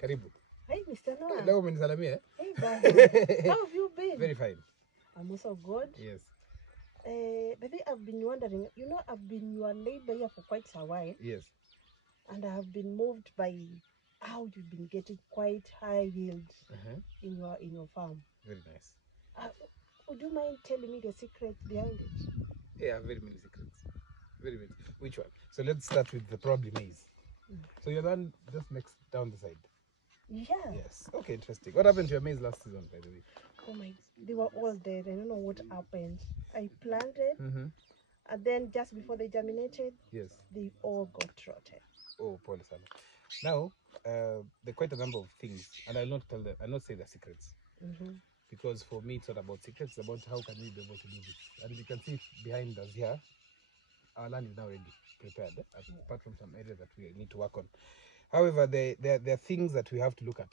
Karibu. Hey, Mr. Noah. Leo umenisalamia. Hey, Baba. How have you been? Very fine. I'm also good. Yes. Baby, I've been wondering, I've been your neighbor here for quite a while. Yes. And I have been moved by how you've been getting quite high yields in your farm. Very nice. Would you mind telling me the secret behind it? Yeah, very many secrets. Very many. Which one? So let's start with the probably maize. So your land just next down the side. Yeah. Yes. Okay, interesting. What happened to your maize last season, by the way? Oh my, they were all dead. I don't know what happened. I planted, and then just before they germinated, yes, they all got rotted. Oh, poor Sana. Now, there are quite a number of things, and I'll not say the secrets. Because for me, it's not about secrets, it's about how can we be able to do this. And you can see behind us here, our land is now ready, prepared, apart from some areas that we need to work on. However, there are things that we have to look at.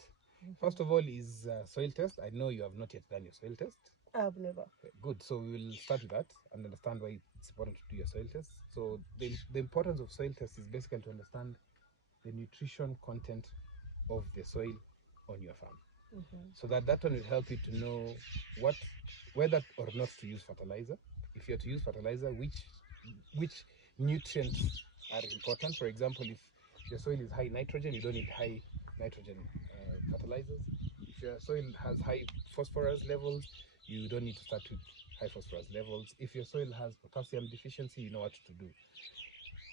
First of all is soil test. I know you have not yet done your soil test. I've never. Good. So we will start with that and understand why it's important to do your soil test. So the importance of soil test is basically to understand the nutrition content of the soil on your farm. So that one will help you to know whether or not to use fertilizer. If you're to use fertilizer, which nutrients are important. For example, if your soil is high nitrogen, you don't need high nitrogen fertilizers. If your soil has high phosphorus levels, you don't need to start with high phosphorus levels. If your soil has potassium deficiency, you know what to do.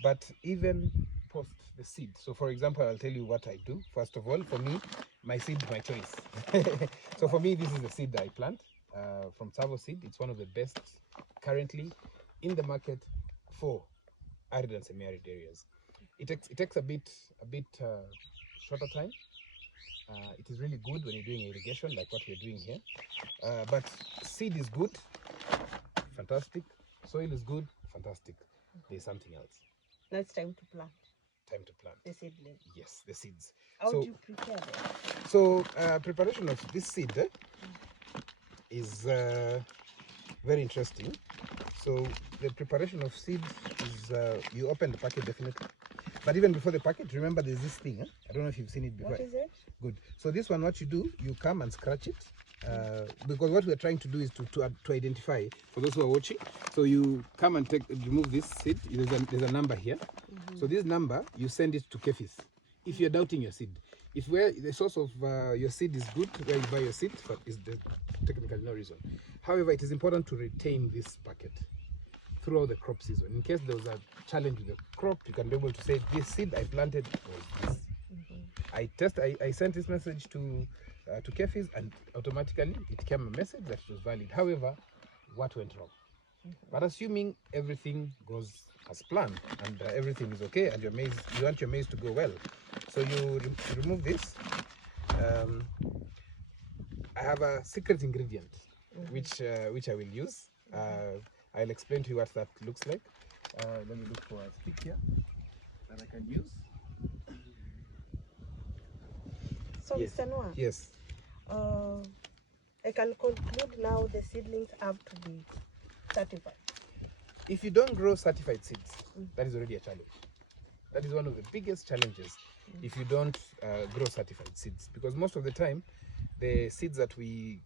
But even post the seed. So for example, I'll tell you what I do. First of all, for me, my seed, my choice. So for me, this is the seed that I plant from Savo Seed. It's one of the best currently in the market for arid and semi-arid areas. It takes a bit shorter time. It is really good when you're doing irrigation like what we're doing here. But seed is good, fantastic. Soil is good, fantastic. There's something else. Now it's time to plant. Time to plant. The seedling. Yes, the seeds. How do you prepare them? So preparation of this seed is very interesting. So the preparation of seeds is you open the packet definitely. But even before the packet, remember there's this thing. I don't know if you've seen it before. What is it? Good. So this one, what you do, you come and scratch it. Because what we're trying to do is to identify, for those who are watching, so you come and remove this seed. There's a number here. So this number, you send it to Kefis. If you're doubting your seed, if where the source of your seed is good, where you buy your seed, but is the technically no reason. However, it is important to retain this packet throughout the crop season. In case there was a challenge with the crop, you can be able to say, this seed I planted was this. I sent this message to Kefis, and automatically it came a message that it was valid. However, what went wrong? But assuming everything goes as planned and everything is okay, and you want your maize to go well, so you remove this. I have a secret ingredient which I will use. I'll explain to you what that looks like. Let me look for a stick here that I can use. So, yes. Mr. Noah, yes, I can conclude now the seedlings have to be certified. If you don't grow certified seeds, that is already a challenge. That is one of the biggest challenges if you don't grow certified seeds, because most of the time the seeds that we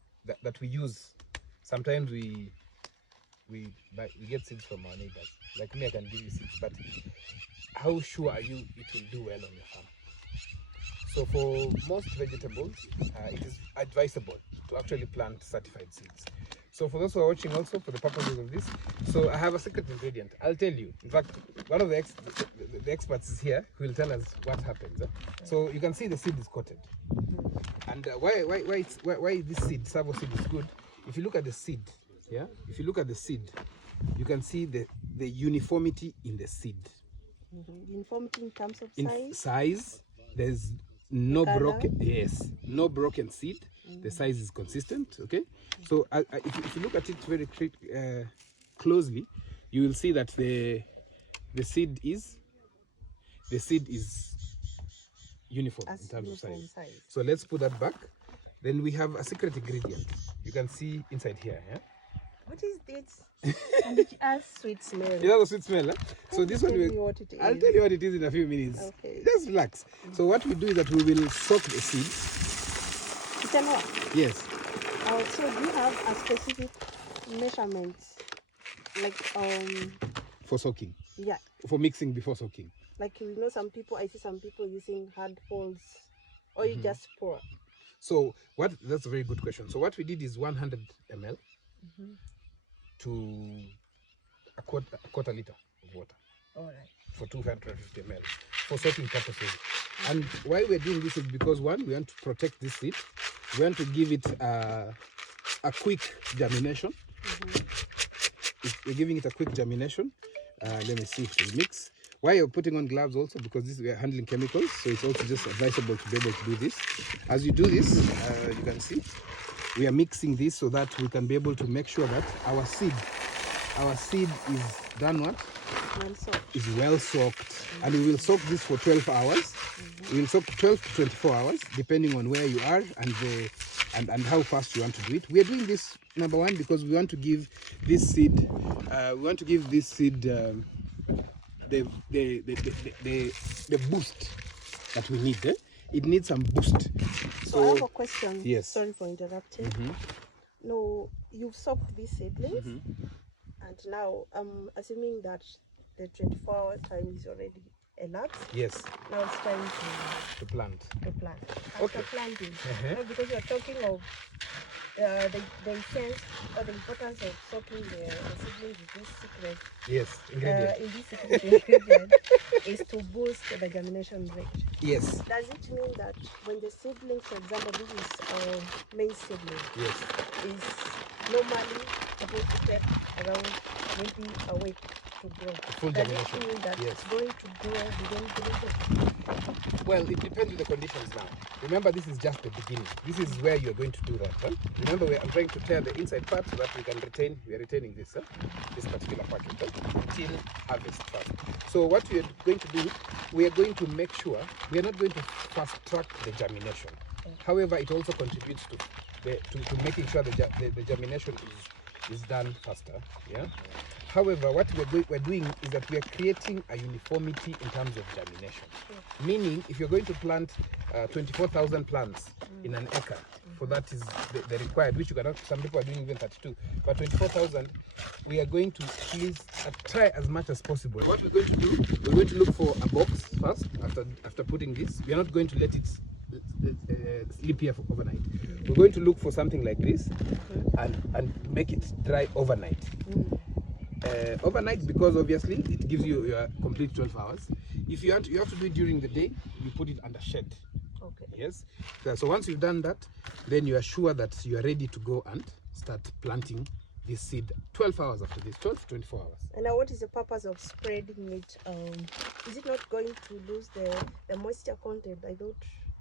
use, sometimes we get seeds from our neighbors. Like me, I can give you seeds, but how sure are you it will do well on your farm? So for most vegetables, it is advisable to actually plant certified seeds. So for those who are watching also, for the purposes of this, so I have a secret ingredient. I'll tell you. In fact, one of the experts is here who will tell us what happens. So you can see the seed is coated. And why this seed, Savo seed, is good? If you look at the seed, yeah. If you look at the seed, you can see the uniformity in the seed. Uniformity in terms of size. There's no broken seed. The size is consistent. Okay. So if you look at it very closely, you will see that the seed is uniform in terms of size. So let's put that back. Then we have a secret ingredient. You can see inside here. Yeah? What is this? And it has sweet smell. It has a sweet smell. Huh? So this one, Tell me what it is. I'll tell you what it is in a few minutes. Okay. Just relax. So what we do is that we will soak the seed. You can what? Yes. So do you have a specific measurement, like For soaking. yeah, For mixing before soaking. like some people, I see some people using hard holes, or you just pour. So that's a very good question. So what we did is 100 ml to a quarter liter of water. All right. For 250 ml for soaking purposes. And why we're doing this is because, one, we want to protect this seed. We want to give it a quick germination. We're giving it a quick germination. Let me see if it will mix. Why you're putting on gloves also, because this we are handling chemicals, so it's also just advisable to be able to do this. As you do this, you can see we are mixing this so that we can be able to make sure that our seed is done what? Well soaked. Is well soaked. And we will soak this for 12 hours. We will soak 12 to 24 hours, depending on where you are and how fast you want to do it. We are doing this, number one, because we want to give this seed the boost that we need. It needs some boost. So I have a question. Yes. Sorry for interrupting. No, you've soaked these seedlings, and now I'm assuming that the 24-hour time is already elapsed. Yes. Now it's time To plant. to plant. Okay. After planting, because you're talking of the sense or the importance of soaking the seedlings with this secret. Yes, ingredient. In this secret ingredient is to boost the germination rate. Yes. Does it mean that when the seedling, for example, this is maize seedling, Yes. is normally supposed to take around 20 a week to grow? Full Does germination. it mean that Yes. it's going to grow within 3 Well, it depends on the conditions now. Remember, this is just the beginning. This is where you're going to do that. Huh? Remember, I'm trying to tear the inside part so that we are retaining this particular packet until harvest first. So what we are going to do, we are going to make sure we are not going to fast track the germination. However, it also contributes to making sure the germination is done faster. Yeah. However, what we're doing is that we are creating a uniformity in terms of germination. Meaning, if you're going to plant 24,000 plants in an acre, for that is the required, which you cannot, some people are doing even 32, but 24,000, we are going to please try as much as possible. What we're going to do, we're going to look for a box first, after putting this. We are not going to let it sleep here for overnight. We're going to look for something like this and make it dry overnight. Overnight, because obviously it gives you your complete 12 hours. If you have to do it during the day, you put it under shade. Okay. Yes. So once you've done that, then you are sure that you are ready to go and start planting this seed 12 hours after this, 12 to 24 hours. And now what is the purpose of spreading it? Is it not going to lose the moisture content? I thought.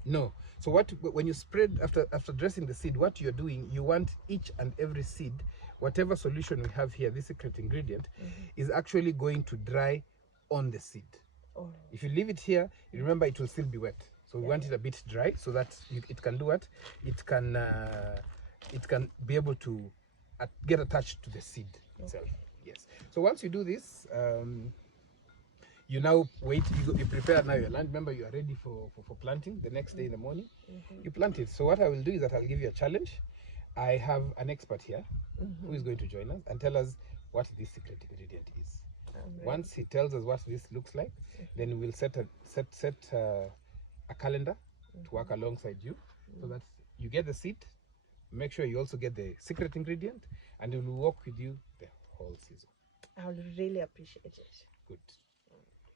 No. So when you spread after dressing the seed, what you're doing, you want each and every seed, whatever solution we have here, this secret ingredient, is actually going to dry on the seed. Oh. If you leave it here, remember it will still be wet. So we want it a bit dry so that it can do what? It can be able to get attached to the seed itself. Yes. So once you do this, you now wait, you prepare now your land. Remember, you are ready for planting the next day in the morning. You plant it. So what I will do is that I'll give you a challenge. I have an expert here who is going to join us and tell us what this secret ingredient is. Once he tells us what this looks like, then we'll set a calendar to work alongside you so that you get the seed, make sure you also get the secret ingredient, and we will work with you the whole season. I would really appreciate it. Good.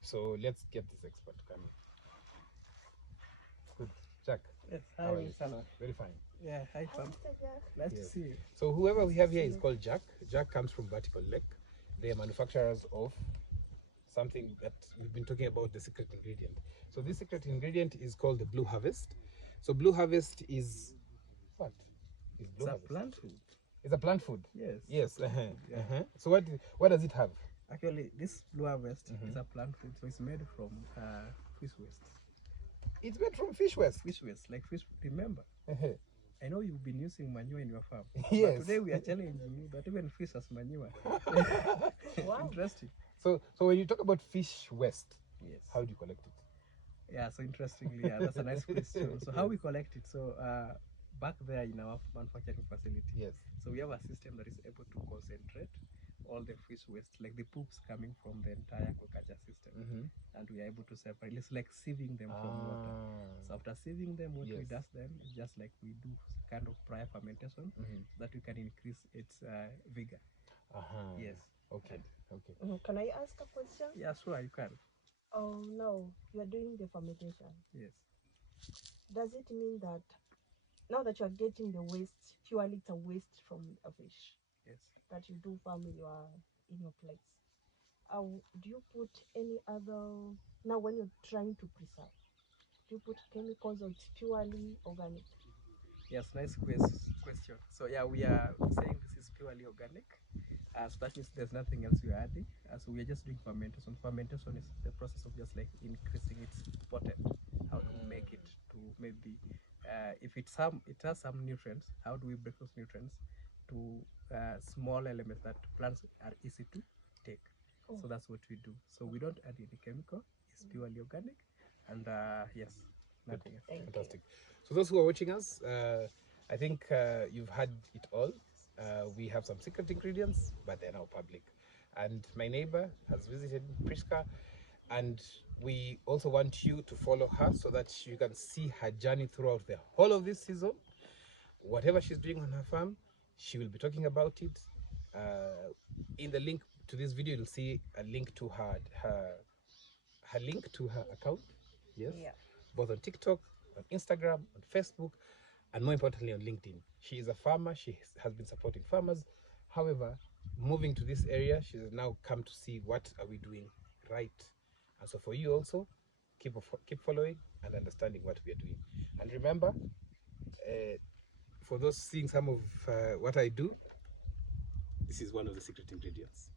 So let's get this expert to come in. Good. Jack. Yes, hi, How are you? Sana. Very fine. Yeah, hi, Sam. Nice to see you. So whoever we have here is called Jack. Jack comes from Vertical Lake. They are manufacturers of something that we've been talking about, the secret ingredient. So this secret ingredient is called the Blue Harvest. So Blue Harvest is what? Is Blue It's Harvest? a plant food. It's a plant food. Yes. Yes. Yeah. So what does it have? Actually, this Blue Harvest is a plant food, so it's made from fish waste. It's made from fish waste. Fish waste, like fish. Remember? I know you've been using manure in your farm. Yes. But today we are challenging you that even fish as manure. Wow. Interesting. So when you talk about fish waste, Yes. how do you collect it? Yeah, so interestingly, that's a nice question. So how we collect it? So back there in our manufacturing facility, Yes. so we have a system that is able to concentrate all the fish waste, like the poops coming from the entire aquaculture system, and we are able to separate. It's like sieving them from water. So after sieving them, what we Yes. does then is just like we do kind of prior fermentation, so that we can increase its vigor. Yes. Okay. And Okay. Can I ask a question? yeah, sure, you can. Oh no, you are doing the fermentation. Yes. Does it mean that now that you are getting the waste, purely it's a waste from a fish Yes. that you do farm in your place? Do you put any other, now when you're trying to preserve, do you put chemicals or it's purely organic? Yes, nice question. So yeah, we are saying this is purely organic. So that means there's nothing else we are adding. So we are just doing fermentation. Fermentation is the process of just like increasing its potent. How to make it to maybe, if it has some nutrients, how do we break those nutrients to small elements that plants are easy to take? So that's what we do. So we don't add any chemical. It's purely organic, and yes, nothing else. Fantastic. So those who are watching us, I think you've had it all. We have some secret ingredients, but they're now public. And my neighbor has visited Priska, and we also want you to follow her so that you can see her journey throughout the whole of this season. Whatever she's doing on her farm, she will be talking about it. In the link to this video, you'll see a link to her link to her account. Yes. Yeah. Both on TikTok, on Instagram, on Facebook, and more importantly on LinkedIn. She is a farmer. She has been supporting farmers. However, moving to this area, she has now come to see what are we doing right. And so for you also, keep following and understanding what we are doing. And remember, for those seeing some of what I do, this is one of the secret ingredients.